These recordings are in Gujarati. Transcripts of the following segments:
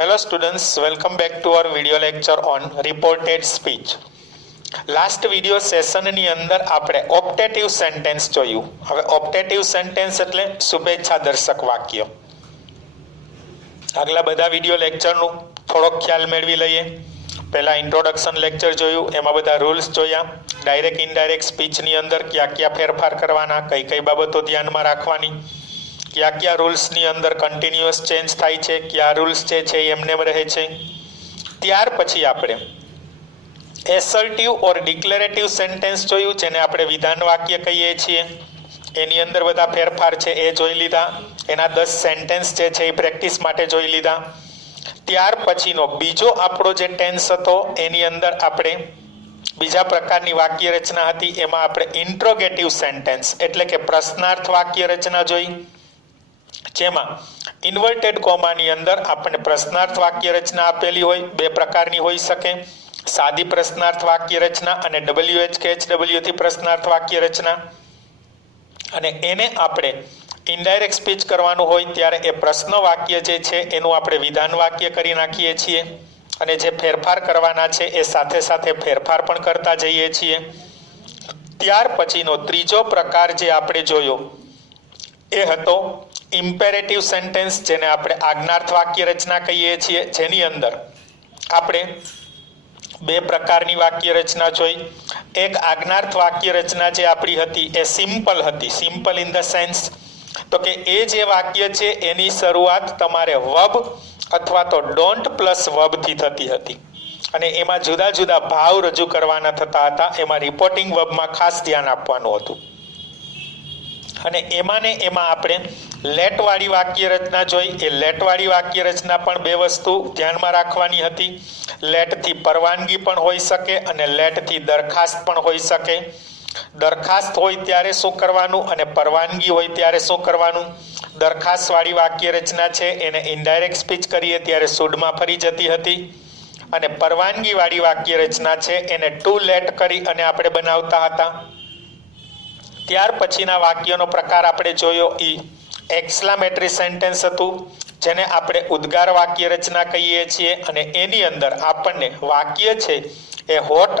Hello students, welcome back to our video lecture on reported speech. Last video સેશનની અંદર આપણે ઓપ્ટેટિવ સેન્ટેન્સ જોયું. હવે ઓપ્ટેટિવ સેન્ટેન્સ એટલે શુભેચ્છા દર્શક વાક્ય. આગલા બધા વિડિયો લેક્ચરનું થોડોક ખ્યાલ મેળવી લઈએ. પહેલા ઇન્ટ્રોડક્શન લેક્ચર જોયું, એમાં બધા રૂલ્સ જોયા. ડાયરેક્ટ ઇનડાયરેક્ટ સ્પીચની અંદર ક્યાં ક્યાં ફેરફાર કરવાના, કઈ કઈ બાબતો ધ્યાનમાં રાખવાની, क्या रूल्सनी अंदर कन्टिन्युअस चेन्ज थाय छे, क्या रूल्स छे एमने रहे छे. त्यार पछी आपणे एसर्टिव और डिक्लेरेटिव सेंटेन्स जोयुं, जेने आपणे विधान वाक्य कहीए छीए. एनी अंदर बधा फेरफार छे ए जोई लीधा. एना 10 सेंटेन्स जे छे ए प्रेक्टिस माटे जोई लीधा. त्यार पछीनो बीजो आपणो जे टेन्स हतो एनी अंदर आपणे बीजा प्रकारनी वाक्य रचना हती. एमां आपणे इंट्रोगेटिव सेंटेन्स एटले के प्रश्नार्थ वाक्य रचना जोई, जेमां इन्वर्टेड कोमानी अंदर आपणे प्रश्नार्थ वाक्य रचना आपेली होय. बे प्रकारनी होई सके, सादी प्रश्नार्थ वाक्य रचना अने WH के HW थी प्रश्नार्थ वाक्य रचना. अने एने आपणे इनडायरेक्ट स्पीच करवानुं होय त्यारे ए प्रश्न वाक्य जे छे एनुं आपणे विधान वाक्य करी नाखीए छीए. अने जे फेरफार करवाना छे ए साथे साथे फेरफार पण करता जईए छीए. त्यार पछीनो त्रीजो प्रकार जे आपणे जोयो ए हतो इम्पेरेटिव सेंटेन्स, जेने आपणे आज्ञार्थ वाक्य रचना कहीए छीए. जेनी अंदर आपणे बे प्रकारनी वाक्य रचना जोई. एक आज्ञार्थ वाक्य रचना जे आपणी हती ए सिम्पल हती. सिम्पल इन ध सेन्स तो के ए जे वाक्य छे एनी शरूआत तमारे वर्ब अथवा तो डोंट प्लस वर्ब थी थती हती अने एमां जुदा जुदा भाव रजू करवाना थता हता. एमां रिपोर्टिंग वर्बमां खास ध्यान आपवानुं हतुं. અને એમાંને એમાં આપણે લેટવાળી વાક્ય રચના જોઈ. એ લેટવાળી વાક્ય રચના પણ બે વસ્તુ ધ્યાનમાં રાખવાની હતી. લેટથી પરવાનગી પણ હોઈ શકે અને લેટથી દરખાસ્ત પણ હોઈ શકે. દરખાસ્ત હોય ત્યારે શું કરવાનું અને પરવાનગી હોય ત્યારે શું કરવાનું. દરખાસ્તવાળી વાક્ય રચના છે એને ઇનડાયરેક્ટ સ્પીચ કરીએ ત્યારે શુડમાં ફરી જતી હતી અને પરવાનગીવાળી વાક્ય રચના છે એને ટુ લેટ કરી અને આપણે બનાવતા હતા. ત્યાર પછીના વાક્યનો પ્રકાર આપણે જોયો એ એક્સક્લામેટરી સેન્ટેન્સ હતું, જેને આપણે ઉદ્ગાર વાક્ય રચના કહીએ છીએ. અને એની અંદર આપણને વાક્ય છે એ હોટ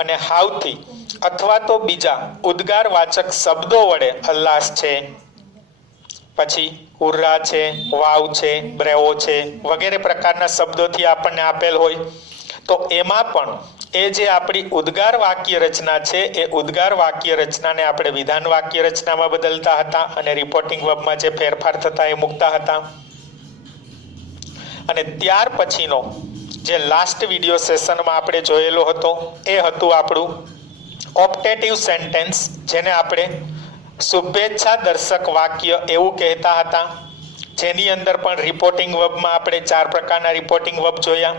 અને હાવથી અથવા તો બીજા ઉદ્ગારવાચક શબ્દો વડે અલ્લાસ છે, પછી હુર્રા છે, વાવ છે, બ્રેવો છે વગેરે પ્રકારના શબ્દોથી આપણને આપેલ હોય. તો એમાં પણ એ જે આપણી ઉદ્ગાર વાક્ય રચના છે એ ઉદ્ગાર વાક્ય રચનાને આપણે વિધાન વાક્ય રચનામાં બદલતા હતા અને રિપોર્ટિંગ વર્બમાં જે ફેરફાર થતા એ મૂકતા હતા. અને ત્યાર પછીનો જે લાસ્ટ વિડિયો સેશનમાં આપણે જોયેલો હતો એ હતું આપણું ઓપ્ટેટિવ સેન્ટેન્સ, જેને આપણે શુભેચ્છા દર્શક વાક્ય એવું કહેતા હતા. જેની અંદર પણ રિપોર્ટિંગ વર્બમાં આપણે 4 પ્રકારના રિપોર્ટિંગ વર્બ જોયા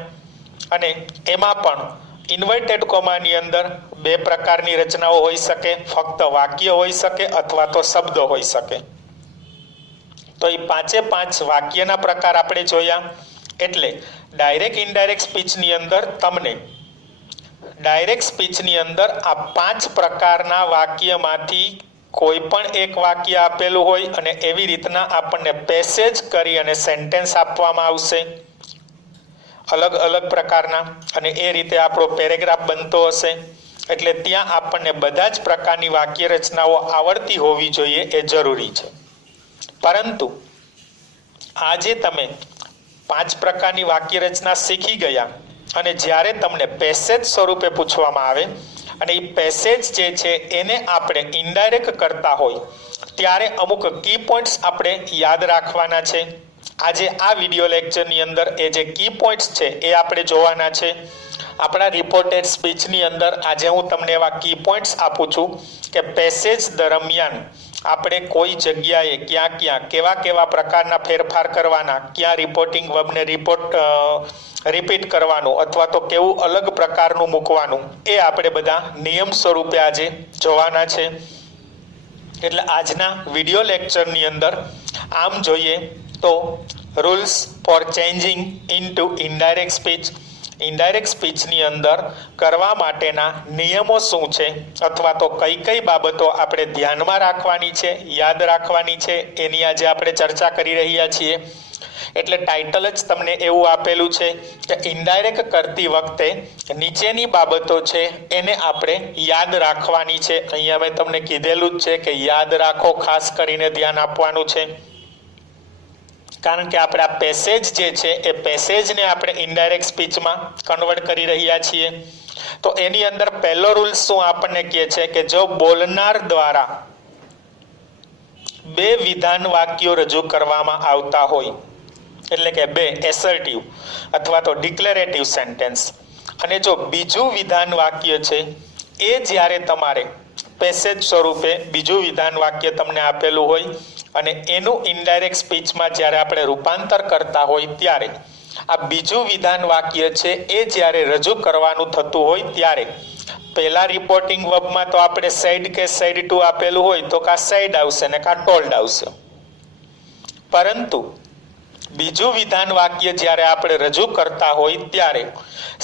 અને એમાં પણ ઇન્વર્ટેડ કોમાની અંદર 2 પ્રકારની રચનાઓ હોઈ શકે. ફક્ત વાક્ય હોઈ શકે અથવા તો શબ્દો હોઈ શકે. તો એ 5 વાક્યના પ્રકાર આપણે જોયા. એટલે ડાયરેક્ટ ઇનડાયરેક્ટ સ્પીચની અંદર તમને ડાયરેક્ટ સ્પીચની અંદર આ 5 પ્રકારના વાક્યમાંથી કોઈ પણ એક વાક્ય આપેલું હોય અને એવી રીતના આપણને પેસેજ કરી અને સેન્ટેન્સ આપવામાં આવશે અલગ અલગ પ્રકારના, અને એ રીતે આપણો પેરેગ્રાફ બનતો હશે. એટલે ત્યાં આપણને બધા જ પ્રકારની વાક્ય રચનાઓ આવડતી હોવી જોઈએ એ જરૂરી છે. પરંતુ આજે તમે 5 પ્રકારની વાક્ય રચના શીખી ગયા અને જ્યારે તમને પેસેજ સ્વરૂપે પૂછવામાં આવે અને એ પેસેજ જે છે એને આપણે ઇનડાયરેક્ટ કરતા હોય ત્યારે અમુક કી પોઈન્ટ્સ આપણે યાદ રાખવાના છે. આજે આ વિડિયો લેક્ચરની અંદર એ જે કી પોઈન્ટ્સ છે એ આપણે જોવાના છે. આપણા રિપોર્ટેડ સ્પીચની અંદર આજે હું તમને એવા કી પોઈન્ટ્સ આપું છું કે પેસેજ દરમિયાન આપણે કોઈ જગ્યાએ ક્યાં ક્યાં કેવા કેવા પ્રકારના ફેરફાર કરવાના, ક્યાં રિપોર્ટિંગ વર્બને રિપીટ કરવાનું અથવા તો કેવું અલગ પ્રકારનું મૂકવાનું, એ આપણે બધા નિયમ સ્વરૂપે આજે જોવાના છે. એટલે આજના વિડિયો લેક્ચરની અંદર આમ જોઈએ તો rules for changing into indirect speech, indirect સ્પીચની અંદર કરવા માટેના નિયમો શું છે અથવા તો કઈ કઈ બાબતો આપણે ધ્યાનમાં રાખવાની છે, યાદ રાખવાની છે, એની આજે આપણે ચર્ચા કરી રહ્યા છીએ. એટલે ટાઇટલ જ તમને એવું આપેલું છે કે ઇનડાયરેક્ટ કરતી વખતે નીચેની બાબતો છે એને આપણે યાદ રાખવાની છે. અહીંયા મેં તમને કીધેલું જ છે કે યાદ રાખો, ખાસ કરીને ધ્યાન આપવાનું છે. કારણ કે આપણે આ પેસેજ જે છે એ પેસેજને આપણે ઇનડાયરેક્ટ સ્પીચમાં કન્વર્ટ કરી રહ્યા છીએ. તો એની અંદર પહેલો રૂલ શું આપણને કહે છે કે જો બોલનાર દ્વારા બે વિધાન વાક્યો રજૂ કરવામાં આવતા હોય, એટલે કે બે એસર્ટિવ અથવા તો ડિક્લેરેટિવ સેન્ટેન્સ, અને જો બીજું વિધાન વાક્ય છે એ જ્યારે તમારે પેસેજ સ્વરૂપે બીજું વિધાન વાક્ય તમને આપેલું હોય અને એનું ઇનડાયરેક્ટ સ્પીચમાં જ્યારે આપણે રૂપાંતર કરતા હોય ત્યારે આ બીજું વિધાન વાક્ય છે એ જ્યારે રજૂ કરવાનું થતું હોય ત્યારે પહેલા રિપોર્ટિંગ વર્બમાં તો આપણે સેડ કે સેડ ટુ આપેલું હોય તો કાં સેડ આવશે ને કાં ટોલ્ડ આવશે. પરંતુ બીજું વિધાન વાક્ય જ્યારે આપણે રજૂ કરતા હોય ત્યારે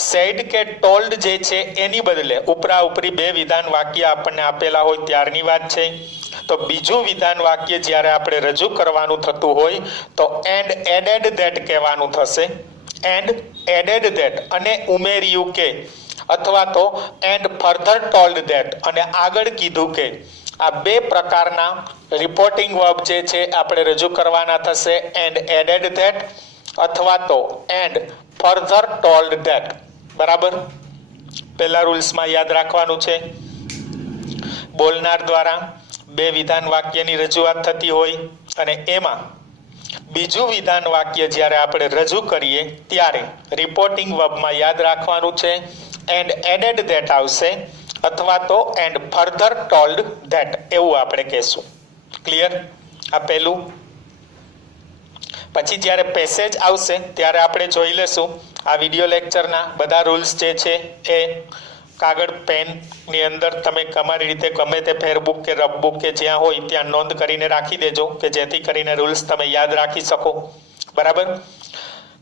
સેડ કે ટોલ્ડ જે છે એની બદલે ઉપરા ઉપરી બે વિધાન વાક્ય આપણને આપેલા હોય ત્યારની વાત છે. તો બીજું વિધાન વાક્ય જ્યારે આપણે રજૂ કરવાનું થતું હોય તો એન્ડ એડેડ ધેટ કહેવાનું થશે. એન્ડ એડેડ ધેટ અને ઉમેર્યું કે, અથવા તો એન્ડ ફર્ધર ટોલ્ડ ધેટ અને આગળ કીધું કે, આ બે પ્રકારના રિપોર્ટિંગ વર્બ જે છે આપણે રજૂ કરવાના થશે. એન્ડ એડેડ ધેટ અથવા તો એન્ડ ફર્ધર ટોલ્ડ ધેટ. બરાબર, પહેલા રૂલ્સમાં યાદ રાખવાનું છે. બોલનાર દ્વારા બે વિધાન વાક્યની રજૂઆત થતી હોય અને એમાં બીજું વિધાન વાક્ય જ્યારે આપણે રજૂ કરીએ ત્યારે રિપોર્ટિંગ વર્બમાં યાદ રાખવાનું છે એન્ડ એડેડ ધેટ આવશે અથવા તો એન્ડ ફર્ધર ટોલ્ડ ધેટ એવું આપણે કહેશું. ક્લિયર? આ પહેલું. પછી જ્યારે પેસેજ આવશે ત્યારે આપણે જોઈ લેશું આ વિડીયો લેક્ચરના બધા રૂલ્સ જે છે એ કાગળ પેનની અંદર તમે તમારી રીતે ગમે તે ફેરબુક કે રફબુક કે જ્યાં હોય ત્યાં નોંધ કરીને રાખી દેજો કે જેથી કરીને રૂલ્સ તમે યાદ રાખી શકો. બરાબર.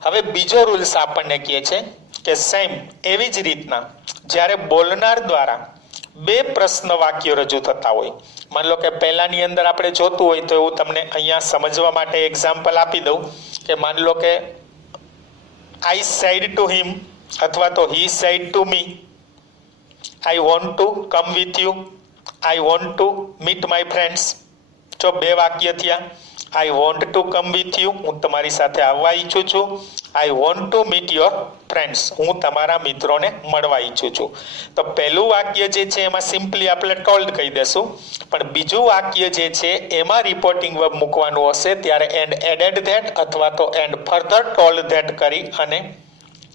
હવે બીજો રૂલ્સ આપણને કહે છે કે સેમ એવી જ રીતના જ્યારે બોલનાર દ્વારા બે પ્રશ્ન વાક્યો રજૂ થતા હોય, માની લો કે પહેલાની અંદર આપણે જોતું હોય તો એવું તમને અહીંયા સમજવા માટે એક્ઝામ્પલ આપી દઉં કે માની લો કે આઈ સેડ ટુ હિમ અથવા તો he said to me I want to come with you, I want to meet my friends. જો બે વાક્ય થયા. I want to come with you, હું તમારી સાથે આવવા ઈચ્છું છું. I want to meet your friends, હું તમારા મિત્રોને મળવા ઈચ્છું છું. તો પહેલું વાક્ય જે છે એમાં સિમ્પલી આપણે ટોલ્ડ કહી દેશું, પણ બીજું વાક્ય જે છે એમાં રિપોર્ટિંગ વર્બ મૂકવાનું હશે ત્યારે એન્ડ એડેડ ધેટ અથવા તો એન્ડ ફર્ધર ટોલ્ડ ધેટ કરી અને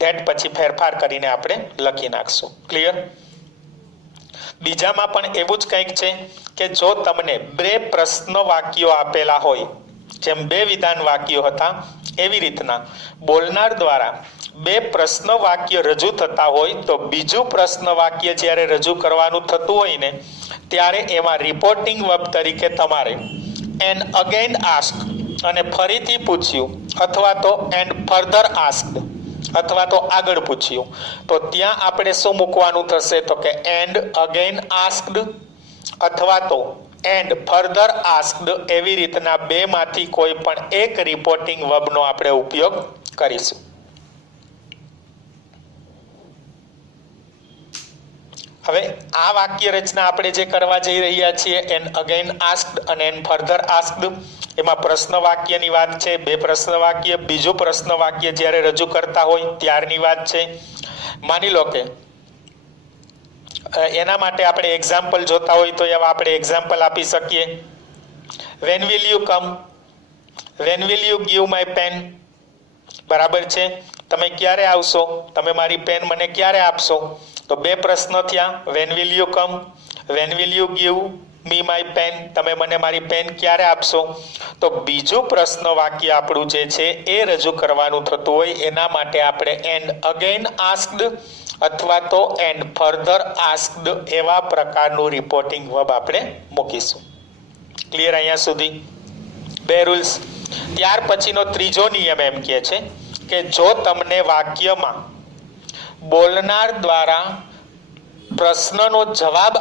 ધેટ પછી ફેરફાર કરીને આપણે લખી નાખશું. ક્લિયર? બીજામાં પણ એવું જ કંઈક છે કે જો તમને બે પ્રશ્ન વાક્યો આપેલા હોય, જેમ બે વિધાન વાક્યો હતા એવી રીતના બોલનાર દ્વારા બે પ્રશ્ન વાક્ય રજૂ થતા હોય તો બીજું પ્રશ્ન વાક્ય જ્યારે રજૂ કરવાનું થતું હોય ને ત્યારે એમાં રિપોર્ટિંગ વર્બ તરીકે તમારે એન્ડ અગેન આસ્ક અને ફરીથી પૂછ્યું અથવા તો એન્ડ ફર્ધર આસ્કડ અથવા તો આગળ પૂછ્યું, તો ત્યાં આપણે શું મૂકવાનું થશે તો કે એન્ડ અગેન આસ્કડ અથવા તો એન્ડ ફર્ધર આસ્કડ. એવી રીતના બેમાંથી કોઈ પણ એક રિપોર્ટિંગ વર્બનો આપણે ઉપયોગ કરીશું. હવે આ વાક્ય રચના આપણે જે કરવા જઈ રહ્યા છીએ એન્ડ અગેન આસ્કડ અને એન્ડ ફર્ધર આસ્કડ, એમાં પ્રશ્ન વાક્યની વાત છે. બે પ્રશ્ન વાક્ય, બીજું પ્રશ્ન વાક્ય જ્યારે રજૂ કરતા હોય ત્યારની વાત છે. માની લો કે એના માટે આપણે એક્ઝામ્પલ જોતા હોય તો એવા આપણે એક્ઝામ્પલ આપી શકીએ. When will you come, when will you give my pen. બરાબર છે, તમે ક્યારે આવશો, તમે મારી પેન મને ક્યારે આપશો. તો બે પ્રશ્ન થયા, when will you come, when will you give me my pen, તમે મને મારી પેન ક્યારે આપશો. તો બીજું પ્રશ્ન વાક્ય આપણું જે છે એ રજૂ કરવાનું થતું હોય એના માટે આપણે એન્ડ અગેન આસ્કડ અથવા તો એન્ડ ફર્ધર આસ્કડ એવા પ્રકારનું રિપોર્ટિંગ વર્બ આપણે મૂકીશું. ક્લિયર અહીંયા સુધી? બે રૂલ્સ. ત્યાર પછીનો ત્રીજો નિયમ એમ કહે છે કે જો તમને વાક્યમાં બોલનાર દ્વારા પ્રશ્નનો જવાબ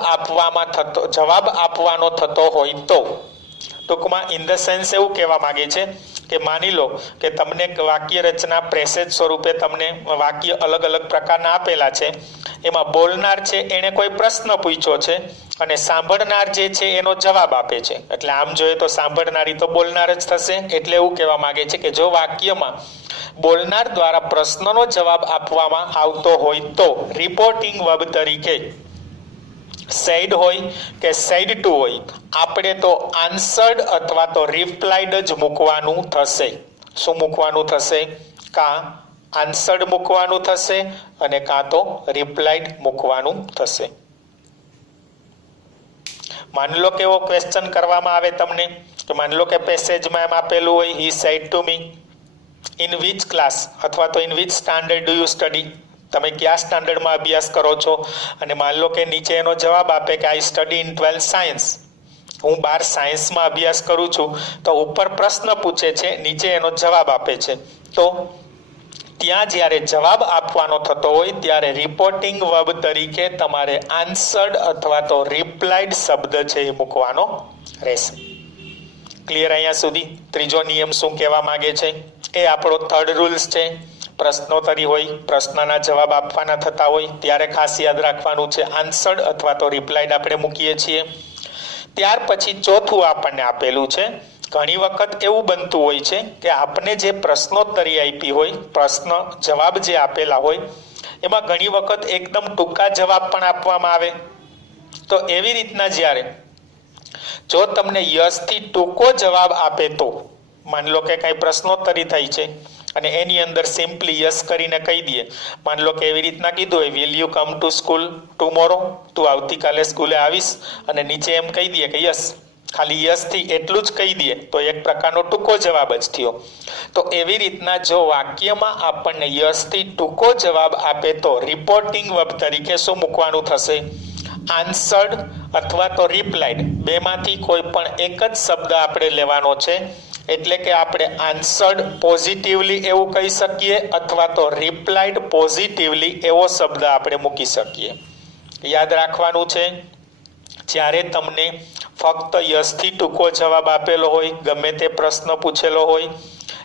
આપવાનો થતો હોય તો, ટૂંકમાં ઇન ધ સેન્સ એવું કહેવા માંગે છે કે માની લો કે તમને વાક્ય રચના પ્રેસેજ સ્વરૂપે તમને વાક્ય અલગ અલગ પ્રકારના આપેલા છે, એમાં બોલનાર છે એણે કોઈ પ્રશ્ન પૂછ્યો છે અને સાંભળનાર જે છે એનો જવાબ આપે છે, એટલે આમ જોઈએ તો સાંભળનારી તો બોલનાર જ થશે. એટલે એવું કહેવા માંગે છે કે જો વાક્યમાં બોલનાર દ્વારા પ્રશ્નનો જવાબ આપવામાં આવતો હોય તો રિપોર્ટિંગ વર્બ તરીકે સેડ હોય કે સેડ ટુ હોય, આપણે તો આન્સર્ડ અથવા તો રિપ્લાઇડ જ મૂકવાનું થશે. શું મૂકવાનું થશે? કાં આન્સર્ડ મૂકવાનું થશે અને કાં તો રિપ્લાઇડ મૂકવાનું થશે. માની લો કે એવો ક્વેશ્ચન કરવામાં આવે તમને કે માની લો કે પેસેજમાં એમ આપેલું હોય હી said to me in which class અથવા તો in which standard do you study, તમે કયા સ્ટાન્ડર્ડમાં અભ્યાસ કરો છો, અને માની લો કે નીચે એનો જવાબ આપે કે I study in 12th science, હું 12 સાયન્સમાં અભ્યાસ કરું છું, તો ઉપર પ્રશ્ન પૂછે છે, નીચે એનો જવાબ આપે છે. તો ત્યાં જ્યારે જવાબ આપવાનો થતો હોય ત્યારે રિપોર્ટિંગ વર્બ તરીકે તમારે આન્સર્ડ અથવા તો રિપ્લાઇડ શબ્દ છે એ મૂકવાનો રહેશે. ક્લિયર અહીંયા સુધી? ત્રીજો નિયમ શું કહેવા માંગે છે એ આપણો થર્ડ રૂલ્સ છે. પ્રશ્નોત્તરી હોય, પ્રશ્નના જવાબ આપવાના થતા હોય ત્યારે ખાસ યાદ રાખવાનું છે આન્સર્ડ અથવા તો રિપ્લાઇડ આપણે મૂકીએ છીએ. ત્યાર પછી ચોથું આપણને આપેલું છે, ઘણી વખત એવું બનતું હોય છે કે આપણે જે પ્રશ્નોત્તરી આપી હોય, પ્રશ્ન જવાબ જે આપેલા હોય એમાં ઘણી વખત એકદમ ટૂંકા જવાબ પણ આપવામાં આવે. તો એવી રીતના જ્યારે જો તમને યસથી ટૂંકો જવાબ આપે તો, માની લો કે કાંઈ પ્રશ્નોત્તરી થઈ છે અને એની અંદર સિમ્પલી યસ કરીને કહી દઈએ, માની લો કે એવી રીતના કીધું હોય will you come to school tomorrow, તું આવતીકાલે સ્કૂલે આવીશ, અને નીચે એમ કહી દઈએ કે યસ, ખાલી યસથી એટલું જ કહી દઈએ તો એક પ્રકારનો ટૂંકો જવાબ જ થયો. તો એવી રીતના જો વાક્યમાં આપણને યસથી ટૂંકો જવાબ આપે તો રિપોર્ટિંગ વર્બ તરીકે શું મૂકવાનું થશે? આન્સર્ડ અથવા તો રિપ્લાઇડ, બેમાંથી કોઈ પણ એક જ શબ્દ આપણે લેવાનો છે. એટલે કે આપણે આન્સર્ડ પોઝિટિવલી એવું કહી શકીએ અથવા તો રિપ્લાઇડ પોઝિટિવલી એવો શબ્દ આપણે મૂકી શકીએ. યાદ રાખવાનું છે, જ્યારે તમને ફક્ત યસથી ટૂંકો જવાબ આપેલો હોય, ગમે તે પ્રશ્ન પૂછેલો હોય,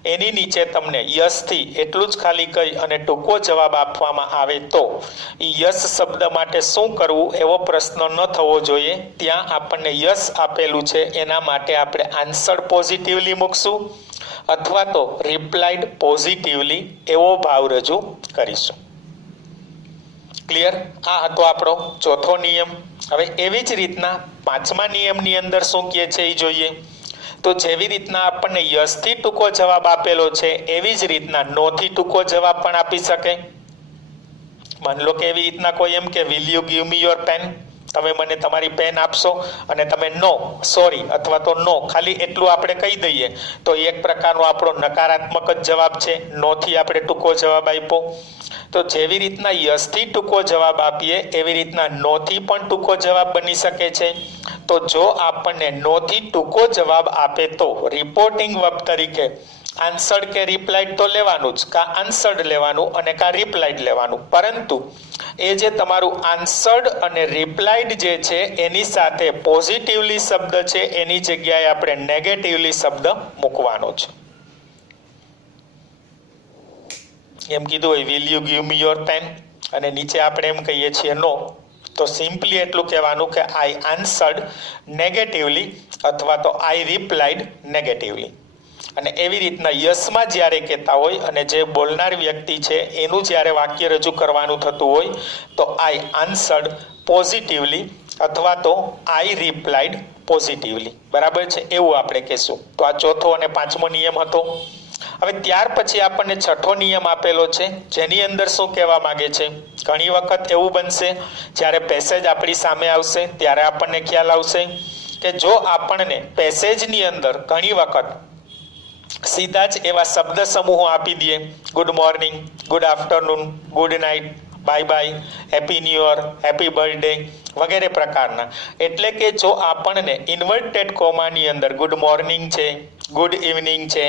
એની નીચે તમને યસથી એટલું જ ખાલી કહી અને ટૂંકો જવાબ આપવામાં આવે તો યસ શબ્દ માટે શું કરવું એવો પ્રશ્ન ન થવો જોઈએ. ત્યાં આપણને યસ આપેલું છે એના માટે આપણે આન્સર પોઝિટિવલી મૂકશું અથવા તો રિપ્લાઇડ પોઝિટિવલી એવો ભાવ રજૂ કરીશું. ક્લિયર? આ હતો આપણો ચોથો નિયમ. હવે એવી જ રીતના પાંચમા નિયમની અંદર શું કહે છે એ જોઈએ. તો જેવી રીતના આપણને યસથી ટૂંકો જવાબ આપેલો છે એવી જ રીતના નોથી ટૂંકો જવાબ પણ આપી શકે. માની લો કે એવી રીતના કોઈ એમ કે will you give me your pen, તમે મને તમારી પેન આપશો, અને તમે નો, સોરી અથવા તો નો ખાલી એટલું આપણે કહી દઈએ તો એક પ્રકારનો આપણો નકારાત્મક જ જવાબ છે. નોથી આપણે ટૂંકો જવાબ આપ્યો. તો જેવી રીતના યસથી ટૂંકો જવાબ આપીએ એવી રીતના નોથી પણ ટૂંકો જવાબ બની શકે છે. તો જો આપણને નોથી ટૂંકો જવાબ આપે તો રિપોર્ટિંગ વર્બ તરીકે આન્સર્ડ કે રિપ્લાઇડ તો લેવાનું જ, કાં આન્સર્ડ લેવાનું અને કાં રિપ્લાઇડ લેવાનું. પરંતુ એ જે તમારું આન્સર્ડ અને રિપ્લાઇડ જે છે એની સાથે પોઝિટિવલી શબ્દ છે એની જગ્યાએ આપણે નેગેટિવલી શબ્દ મૂકવાનો છે. એમ કીધું હોય will you give me your pen અને નીચે આપણે એમ કહીએ છીએ નો, તો સિમ્પલી એટલું કહેવાનું કે આઈ આન્સર્ડ નેગેટિવલી અથવા તો આઈ રિપ્લાઇડ નેગેટિવલી. અને એવી રીતના યસમાં જ્યારે કહેતા હોય અને જે બોલનાર વ્યક્તિ છે એનું જ્યારે વાક્ય રજૂ કરવાનું થતું હોય તો આઈ આન્સર્ડ પોઝિટિવલી અથવા તો આઈ રિપ્લાઇડ પોઝિટિવલી. બરાબર છે? એવું આપણે કહેશું. તો આ ચોથો અને પાંચમો નિયમ હતો. હવે ત્યાર પછી આપણને છઠ્ઠો નિયમ આપેલો છે, જેની અંદર શું કહેવા માંગે છે, ઘણી વખત એવું બનશે જ્યારે પેસેજ આપણી સામે આવશે ત્યારે આપણને ખ્યાલ આવશે કે જો આપણને પેસેજની અંદર ઘણી વખત સીધા જ એવા શબ્દ સમૂહો આપી દઈએ, good morning, good afternoon, good night, bye bye, happy new year, happy birthday વગેરે પ્રકારના, એટલે કે જો આપણને ઇન્વર્ટેડ કોમાની અંદર ગુડ મોર્નિંગ છે, ગુડ ઇવનિંગ છે,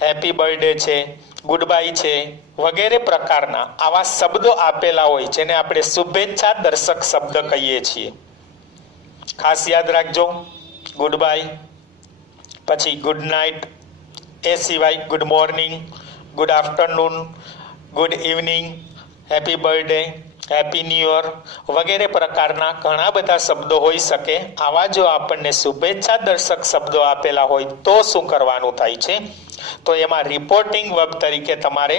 હેપી બર્થડે છે, ગુડ બાય છે વગેરે પ્રકારના આવા શબ્દો આપેલા હોય જેને આપણે શુભેચ્છા દર્શક શબ્દ કહીએ છીએ. ખાસ યાદ રાખજો, ગુડ બાય, પછી ગુડ નાઇટ, એ સિવાય good morning, good afternoon, good evening, happy birthday, happy new year વગેરે પ્રકારના ઘણા બધા શબ્દો હોઈ શકે. આવા જો આપણને શુભેચ્છા દર્શક શબ્દો આપેલા હોય તો શું કરવાનું થાય છે? તો એમાં રિપોર્ટિંગ વર્બ તરીકે તમારે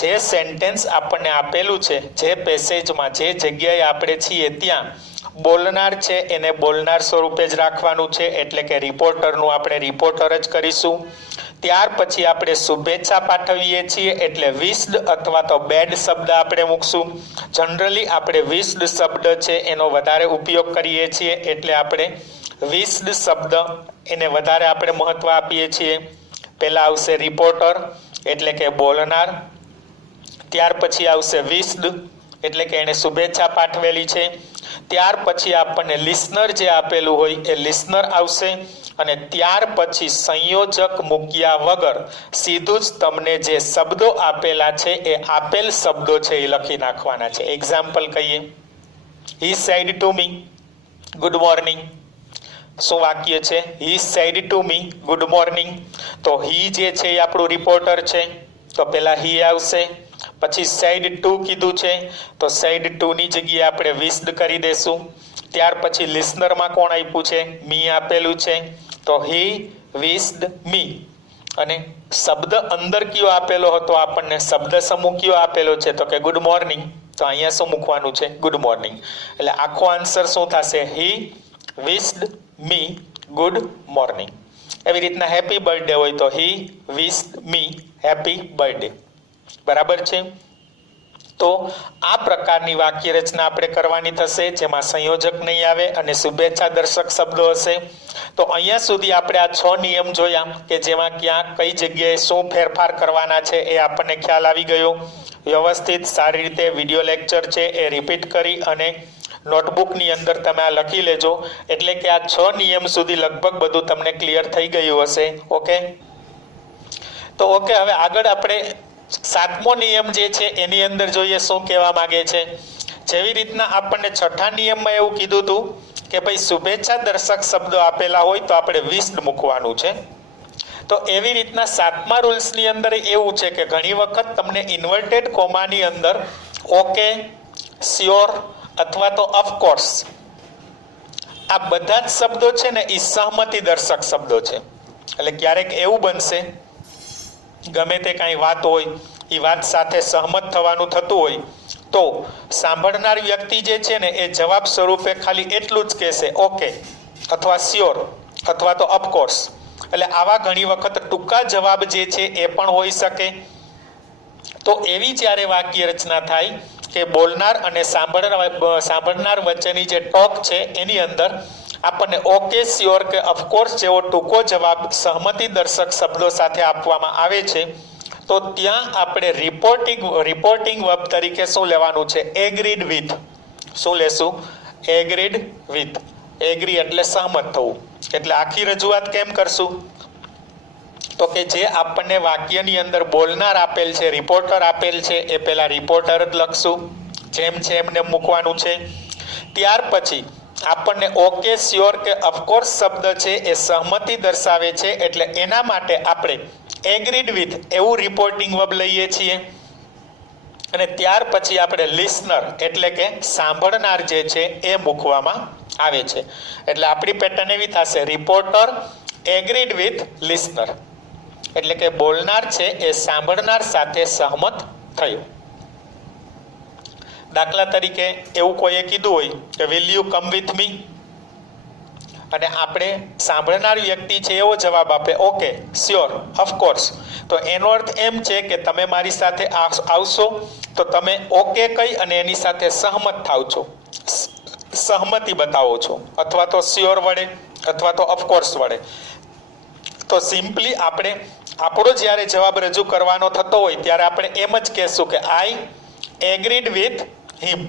જે સેન્ટેન્સ આપણને આપેલું છે, જે પેસેજમાં, જે જગ્યાએ આપણે છીએ ત્યાં બોલનાર છે એને બોલનાર સ્વરૂપે જ રાખવાનું છે, એટલે કે રિપોર્ટરનું આપણે રિપોર્ટર જ કરીશું. ત્યાર પછી આપણે શુભેચ્છા પાઠવીએ છીએ એટલે વિશ્ડ અથવા તો બેડ શબ્દ આપણે મૂકશું. જનરલી આપણે વિશ્ડ શબ્દ છે એનો વધારે ઉપયોગ કરીએ છીએ એટલે આપણે વિશ્ડ શબ્દ એને વધારે આપણે મહત્વ આપીએ છીએ. પહેલા આવશે રિપોર્ટર એટલે કે બોલનાર, ત્યાર પછી આવશે વિશ્ડ એટલે કે એને શુભેચ્છા પાઠવેલી છે, ત્યાર પછી આપણને લિસનર જે આપેલું હોય એ લિસનર આવશે, અને ત્યાર પછી સંયોજક મૂક્યા વગર સીધું જ તમને જે શબ્દો આપેલા છે એ આપેલ શબ્દો છે એ લખી નાખવાના છે. એક્ઝામ્પલ કહીએ, હી said to me good morning. શું વાક્ય છે? હી said to me good morning. તો હી જે છે એ આપણું રિપોર્ટર છે, તો પહેલા હી આવશે, પછી સેડ ટુ કીધું છે તો સેડ ટુ ની જગ્યાએ આપણે વિશ્ડ કરી દેશું. ત્યાર પછી લિસનરમાં કોણ આપ્યું છે? મી આપેલું છે, તો હી વિશ્ડ મી. અને શબ્દ અંદર કયો આપેલો હતો આપણને? શબ્દ સમૂહ કયો આપેલો છે? તો કે ગુડ મોર્નિંગ. તો અહીંયા શું મૂકવાનું છે? Good morning. એટલે આખો આન્સર શું થશે? હી વિશ્ડ મી ગુડ મોર્નિંગ. એવી રીતના હેપી બર્થડે હોય તો હી વિશ્ડ મી હેપી બર્થડે. બરાબર છે? તો આ પ્રકારની વાક્ય રચના આપણે કરવાની થશે, જેમાં સંયોજક નહીં આવે અને શુભેચ્છા દર્શક શબ્દો હશે. તો અહીંયા સુધી આપણે આ 6 નિયમ જોયા કે જેમાં ક્યાં કઈ જગ્યાએ શું ફેરફાર કરવાના છે એ આપણને ખ્યાલ આવી ગયો. વ્યવસ્થિત સારી રીતે વિડીયો લેક્ચર છે એ રિપીટ કરી અને નોટબુકની અંદર તમે આ લખી લેજો, એટલે કે આ 6 નિયમ સુધી લગભગ બધું તમને ક્લિયર થઈ ગયું હશે. ઓકે, તો ઓકે, હવે આગળ આપણે 7મો નિયમ જે છે એની અંદર જોઈએ શું કહેવા માંગે છે. જેવી રીતના આપણને 6થા નિયમમાં એવું કીધું હતું કે ભાઈ શુભેચ્છા દર્શક શબ્દો આપેલા હોય તો આપણે વિશ્ડ મૂકવાનું છે, તો એવી રીતના 7મા રૂલ્સની અંદર એવું છે કે ઘણી વખત તમને ઇન્વર્ટેડ કોમાની અંદર ઓકે, શ્યોર અથવા તો ઓફકોર્સ આ બધા જ શબ્દો છે ને એ સહમતિ દર્શક શબ્દો છે. એટલે ક્યારેક એવું બનશે, ગમે તે કાંઈ વાત હોય એ વાત સાથે સહમત થવાનું થતું હોય તો સાંભળનાર વ્યક્તિ જે છે ને એ જવાબ સ્વરૂપે ખાલી એટલું જ કહેશે ઓકે અથવા શ્યોર અથવા તો ઓફકોર્સ. એટલે આવા ઘણી વખત ટૂંકા જવાબ જે છે એ પણ હોઈ શકે. તો એવી જ્યારે વાક્ય રચના થાય કે બોલનાર અને સાંભળનાર વચ્ચેની જે ટોક છે એની અંદર આપણને ઓકે, શ્યોર કે ઓફકોર્સ જેવો ટૂંકો જવાબ સહમતિ દર્શક શબ્દો સાથે આપવામાં આવે છે, તો ત્યાં આપણે રિપોર્ટિંગ વર્બ તરીકે શું લેવાનું છે? Agreed with. શું લેશું? Agreed with. એગ્રી એટલે સહમત થવું. એટલે આખી રજૂઆત કેમ કરશું? તો કે જે આપણને વાક્યની અંદર બોલનાર આપેલ છે, રિપોર્ટર આપેલ છે, એ પહેલા રિપોર્ટર જ લખશું, જેમ છે એમને મૂકવાનું છે. ત્યાર પછી આપણને ઓકે, શ્યોર કે ઓફકોર્સ શબ્દ છે એ સહમતિ દર્શાવે છે, એટલે એના માટે આપણે એગ્રીડ વિથ એવું રિપોર્ટિંગ વર્બ લઈએ છીએ. અને ત્યાર પછી આપણે લિસનર એટલે કે સાંભળનાર જે છે એ મૂકવામાં આવે છે. એટલે આપણી પેટર્ન એવી થશે, રિપોર્ટર એગ્રીડ વિથ લિસનર, એટલે કે બોલનાર છે એ સાંભળનાર સાથે સહમત થયું. દાખલા તરીકે એવું કોઈએ કીધું હોય કે will you come with me, અને આપણે સાંભળનાર વ્યક્તિ છે એવો જવાબ આપે ઓકે, શ્યોર, ઓફકોર્સ, તો એનો અર્થ એમ છે કે તમે મારી સાથે આવશો, તો તમે ઓકે કહી અને એની સાથે સહમત થાવ છો, સહમતિ બતાવો છો, અથવા તો શ્યોર વડે અથવા તો ઓફકોર્સ વડે. તો સિમ્પલી આપણે આપણો જ્યારે જવાબ રજૂ કરવાનો થતો હોય ત્યારે આપણે એમ જ કહેશું કે આઈ એગ્રીડ વિથ હિમ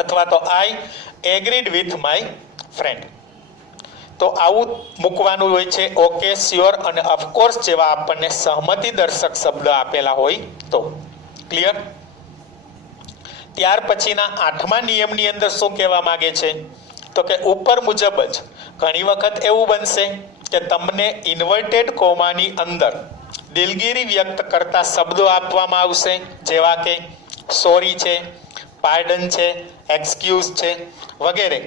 અથવા તો આઈ એગ્રીડ વિથ માય ફ્રેન્ડ. તો આવું મૂકવાનું હોય છે, ઓકે, શ્યોર અને ઓફકોર્સ જેવા આપણને સહમતિ દર્શક શબ્દ આપેલા હોય તો. ક્લિયર? ત્યાર પછીના 8મા નિયમની અંદર શું કહેવા માંગે છે? તો કે ઉપર મુજબ જ ઘણી વખત એવું બનશે કે તમને ઇન્વર્ટેડ કોમાની અંદર દિલગીરી વ્યક્ત કરતા શબ્દો આપવામાં આવશે, જેવા કે સોરી છે, પાર્ડન છે, એક્સક્યુઝ છે વગેરે.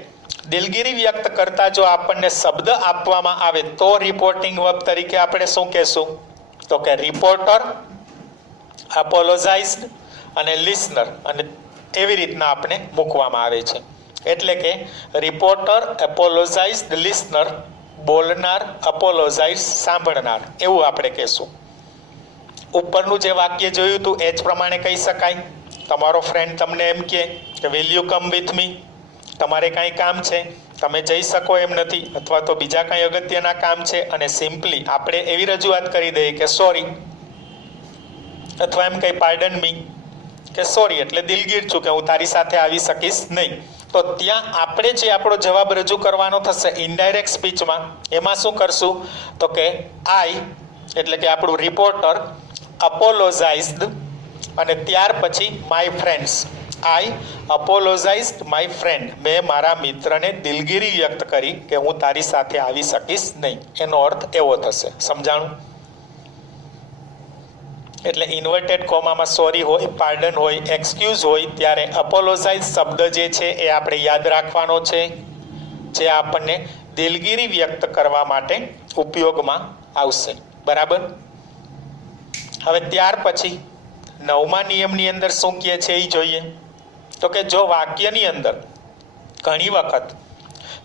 દિલગીરી વ્યક્ત કરતા જો આપણને શબ્દ આપવામાં આવે તો રિપોર્ટિંગ વર્બ તરીકે આપણે શું કહેશું? તો કે રિપોર્ટર, અપોલોજાઇઝડ અને લિસનર, અને એવી રીતના આપણે મૂકવામાં આવે છે. એટલે કે રિપોર્ટર, એપોલોજાઇઝડ, લિસનર, બોલનાર, અપોલોજાઇઝ, સાંભળનાર, એવું આપણે કહેશું. ઉપરનું જે વાક્ય જોયું હતું એ જ પ્રમાણે કહી શકાય. તમારો ફ્રેન્ડ તમને એમ કહે કે will you come with me, તમારે કાંઈ કામ છે, તમે જઈ શકો એમ નથી, અથવા તો બીજા કાંઈ અગત્યના કામ છે, અને સિમ્પલી આપણે એવી રજૂઆત કરી દઈએ કે સોરી, અથવા એમ કંઈ પાર્ડન મી, કે સોરી એટલે દિલગીર છું કે હું તારી સાથે આવી શકીશ નહીં. તો ત્યાં આપણે જે આપણો જવાબ રજૂ કરવાનો થશે ઇનડાયરેક્ટ સ્પીચમાં, એમાં શું કરશું? તો કે આઈ એટલે કે આપણું રિપોર્ટર, અપોલોજાઇઝડ, અને ત્યાર પછી my friends. I apologized my friend, મેં મારા મિત્રને દિલગીરી વ્યક્ત કરી કે હું તારી સાથે આવી શકીશ નહીં. એનો અર્થ એવો થશે. સમજાણું? એટલે ઇન્વર્ટેડ કોમામાં સોરી હોય, પાર્ડન હોય, એક્સક્યુઝ હોય, ત્યારે અપોલોજાઇઝ શબ્દ જે છે એ આપણે યાદ રાખવાનો છે, જે આપણને દિલગીરી વ્યક્ત કરવા માટે ઉપયોગમાં આવશે. બરાબર? હવે ત્યાર પછી 9મા નિયમની અંદર શું કહે છે એ જોઈએ. તો કે જો વાક્યની અંદર ઘણી વખત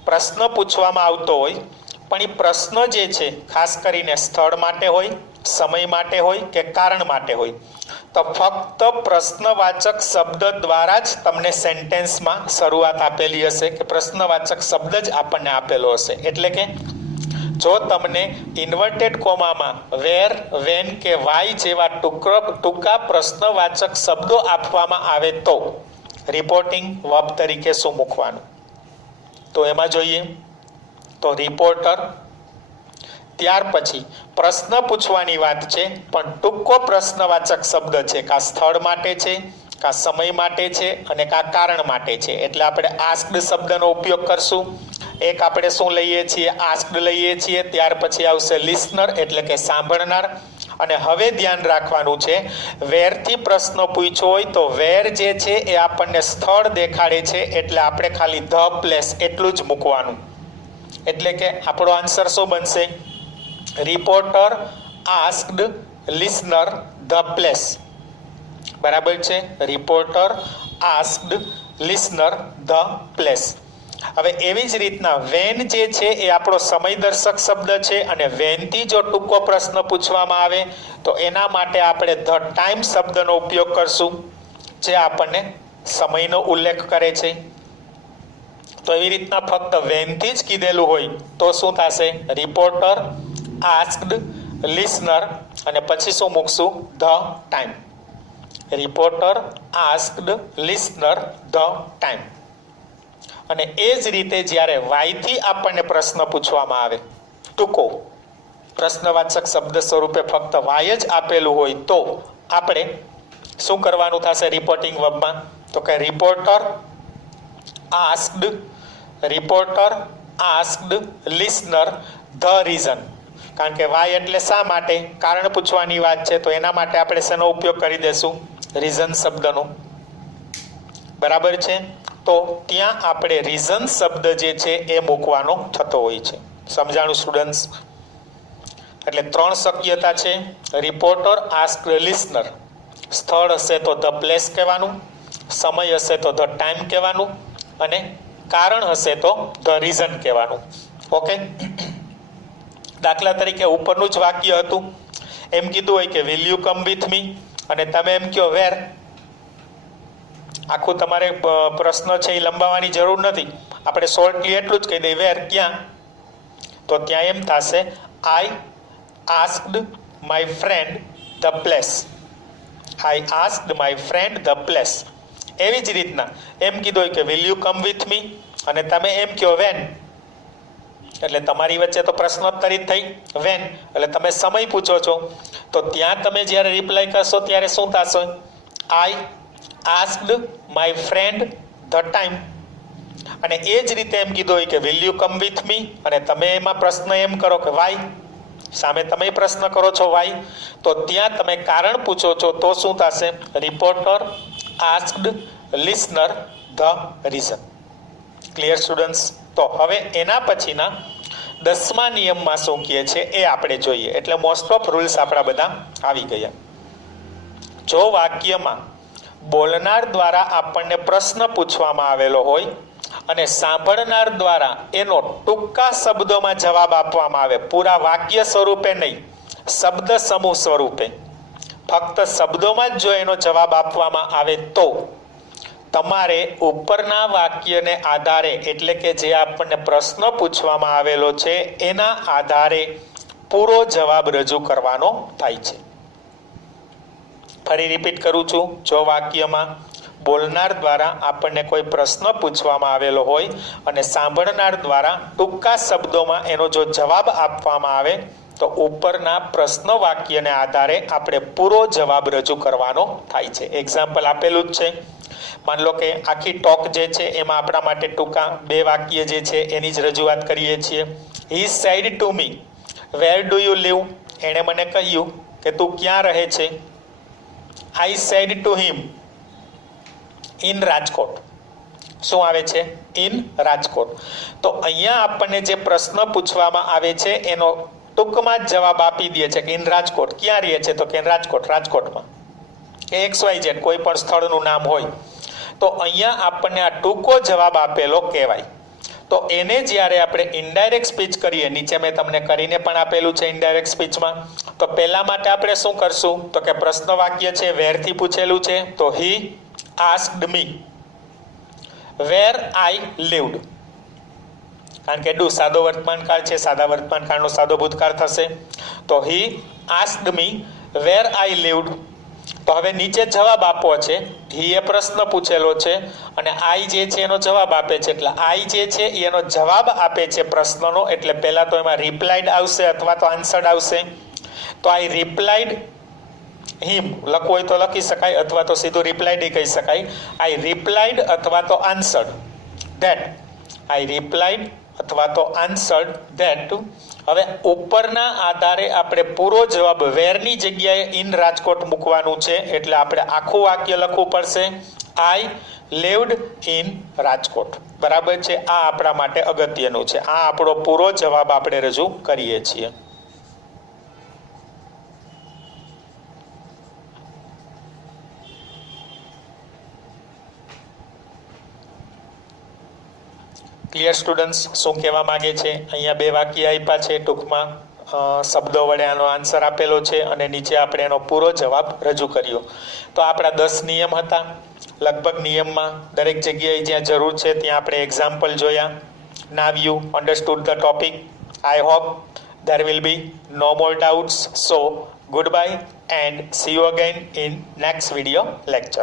પ્રશ્ન પૂછવામાં આવતો હોય, પણ એ પ્રશ્ન જે છે ખાસ કરીને સ્થળ માટે હોય, સમય માટે હોય કે કારણ માટે હોય, તો ફક્ત પ્રશ્નવાચક શબ્દ દ્વારા જ તમને સેન્ટેન્સમાં શરૂઆત આપેલી હશે, કે પ્રશ્નવાચક શબ્દ જ આપણને આપેલો હશે. એટલે કે જો તમને ઇન્વર્ટેડ કોમામાં વેર, વેન કે વાય જેવા ટૂંકા પ્રશ્નવાચક શબ્દો આપવામાં આવે તો રિપોર્ટિંગ વર્બ તરીકે શું મૂકવાનું? તો એમાં જોઈએ તો રિપોર્ટર, ત્યાર પછી પ્રશ્ન પૂછવાની વાત છે, પણ ટૂંકો પ્રશ્નવાચક શબ્દ છે, કાં સ્થળ માટે છે, કાં સમય માટે છે, અને કાં કારણ માટે છે. એટલે આપણે આસ્ક્ડ શબ્દનો ઉપયોગ કરશું. એક આપણે શું લઈએ છીએ? આસ્ક્ડ લઈએ છીએ. ત્યાર પછી આવશે લિસનર એટલે કે સાંભળનાર. અને હવે ધ્યાન રાખવાનું છે, વેરથી પ્રશ્ન પૂછ્યો હોય તો વેર જે છે એ આપણને સ્થળ દેખાડે છે, એટલે આપણે ખાલી ધ પ્લેસ એટલું જ મૂકવાનું. એટલે કે આપણો આન્સર શું બનશે? Reporter asked listener the place. બરાબર છે? Reporter asked listener the place. હવે એવી જ રીતના વેન જે છે એ આપણો સમયદર્શક શબ્દ છે, અને વેનથી જો ટૂંકો પ્રશ્ન પૂછવામાં આવે તો એના માટે આપણે ધ ટાઈમ શબ્દનો ઉપયોગ કરશું, જે આપણને સમયનો ઉલ્લેખ કરે છે. તો એવી રીતના ફક્ત વેનથી જ કીધેલું હોય તો શું થશે? રિપોર્ટર આસ્ક્ડ લિસનર, અને પછી શું મૂકશું? The time. Reporter asked listener the time. અને એ જ રીતે જ્યારે વાયથી આપણને પ્રશ્ન પૂછવામાં આવે, ટૂંકો પ્રશ્નવાચક શબ્દ સ્વરૂપે ફક્ત વાય જ આપેલું હોય, તો આપણે શું કરવાનું થશે રિપોર્ટિંગ વર્બમાં? તો કે reporter asked listener the reason. કારણ કે વાય એટલે શા માટે, કારણ પૂછવાની વાત છે, તો એના માટે આપણે શેનો ઉપયોગ કરી દેશું? રીઝન શબ્દનો. બરાબર છે? તો ત્યાં આપણે રીઝન શબ્દ જે છે એ મૂકવાનો થતો હોય છે. સમજાણું સ્ટુડન્ટ્સ? એટલે 3 શક્યતા છે. રિપોર્ટર આસ્ક્ડ લિસનર, સ્થળ હશે તો ધ પ્લેસ કહેવાનું, સમય હશે તો ધ ટાઈમ કહેવાનું, અને કારણ હશે તો ધ રીઝન કહેવાનું. ઓકે? દાખલા તરીકે ઉપરનું જ વાક્ય હતું, એમ કીધું હોય કે will you come with me, અને તમે એમ કહો વેર. આખું તમારે પ્રશ્ન છે એ લંબાવવાની જરૂર નથી, આપણે શોર્ટલી એટલું જ કહી દઈએ વેર, ક્યાં? તો ત્યાં એમ થશે I asked my friend the place. I asked my friend the place. એવી જ રીતના એમ કીધું હોય કે will you come with me, અને તમે એમ કહો વેન, એટલે તમારી વચ્ચે તો પ્રશ્નોત્તરી જ થઈ. વેન એટલે તમે સમય પૂછો છો, તો ત્યાં તમે જ્યારે રિપ્લાય કરશો ત્યારે શું થશે? I asked my friend the time. અને એ જ રીતે એમ કીધું હોય કે will you come with me, અને તમે એમાં પ્રશ્ન એમ કરો કે વાય, સામે તમે પ્રશ્ન કરો છો વાય, તો ત્યાં તમે કારણ પૂછો છો તો શું થશે? Reporter asked listener the reason. Clear students? તો હવે એના પછીના 10મા નિયમમાં શું કહે છે એ આપણે જોઈએ. એટલે મોસ્ટ ઓફ રૂલ્સ આપણા બધા આવી ગયા. જો વાક્યમાં બોલનાર દ્વારા આપણને પ્રશ્ન પૂછવામાં આવેલો હોય અને સાંભળનાર દ્વારા એનો ટૂંકા શબ્દોમાં જવાબ આપવામાં આવે, પૂરા વાક્ય સ્વરૂપે નહીં, શબ્દ સમૂહ સ્વરૂપે, ફક્ત શબ્દોમાં જ જો એનો જવાબ આપવામાં આવે તો તમારે ઉપરના વાક્યને આધારે, એટલે કે જે આપણને પ્રશ્ન પૂછવામાં આવેલો છે એના આધારે પૂરો જવાબ રજૂ કરવાનો થાય છે. ફરી રિપીટ કરું છું. જો વાક્યમાં બોલનાર દ્વારા આપણને કોઈ પ્રશ્ન પૂછવામાં આવેલો હોય અને સાંભળનાર દ્વારા ટૂંકા શબ્દોમાં એનો જો જવાબ આપવામાં આવે તો ઉપરના પ્રશ્ન વાક્યને આધારે આપણે પૂરો જવાબ રજૂ કરવાનો થાય છે. એક્ઝામ્પલ આપેલું જ છે. માન લો કે આખી ટોક જે છે એમાં આપણા માટે ટૂંકા 2 વાક્ય જે છે એની જ રજૂઆત કરીએ છીએ. He said to me where do you live. એણે મને કહ્યું કે તું ક્યાં રહે છે. I said to him in Rajkot. શું આવે છે? ઇન રાજકોટ. તો અહીંયા આપણને જે પ્રશ્ન પૂછવામાં આવે છે એનો ટૂંકમાં જ જવાબ આપી દે છે કે ઇન રાજકોટ. ક્યાં રહે છે? તો કે રાજકોટ, રાજકોટમાં. કે XYZ કોઈ પણ સ્થળનું નામ હોય તો અહીંયા આપણને આ ટૂંકો જવાબ આપેલો કહેવાય. તો એને જ્યારે આપણે ઇનડાયરેક્ટ સ્પીચ કરીએ, નીચે મેં તમને કરીને પણ આપેલું છે ઇનડાયરેક્ટ સ્પીચમાં, તો પહેલા માટે આપણે શું કરશું? તો કે પ્રશ્ન વાક્ય છે વેરથી પૂછેલું છે, તો હી આસ્ક્ડ મી વેર આઈ લીવ્ડ. કારણ કે ડુ સાદો વર્તમાનકાળ છે, સાદા વર્તમાનકાળનો સાદો ભૂતકાળ થશે. તો હી આસ્ક્ડ મી વેર આઈ લીવ્ડ. તો હવે નીચે જવાબ આપવો છે. હી એ પ્રશ્ન પૂછેલો છે અને આઈ જે છે એનો જવાબ આપે છે, એટલે આઈ જે છે એનો જવાબ આપે છે પ્રશ્નનો, એટલે પહેલા તો એમાં રિપ્લાઇડ આવશે અથવા તો આન્સર્ડ આવશે. તો આઈ રિપ્લાઇડ હિમ લખવું હોય તો લખી શકાય, અથવા તો સીધું રિપ્લાઇડ કહી શકાય. આઈ રિપ્લાઇડ અથવા તો આન્સર્ડ ધેટ. આઈ રિપ્લાઇડ અથવા તો આન્સર્ડ ધેટ. હવે ઉપરના આધારે આપણે પૂરો જવાબ વેરની જગ્યાએ ઇન રાજકોટ મૂકવાનું છે, એટલે આપણે આખું વાક્ય લખવું પડશે. આઈ લીવ્ડ ઇન રાજકોટ. બરાબર છે? આ આપણા માટે અગત્યનું છે. આ આપણો પૂરો જવાબ આપણે રજૂ કરીએ છીએ. Clear students? શું કહેવા માંગે છે? અહીંયા 2 વાક્ય આપ્યા છે, ટૂંકમાં શબ્દો વડે આનો આન્સર આપેલો છે અને નીચે આપણે એનો પૂરો જવાબ રજૂ કર્યો. તો આપણા 10 નિયમ હતા. લગભગ નિયમમાં દરેક જગ્યાએ જ્યાં જરૂર છે ત્યાં આપણે એક્ઝામ્પલ જોયા. Now you understood the topic. I hope there will be no more doubts. So goodbye and see you again in next video lecture.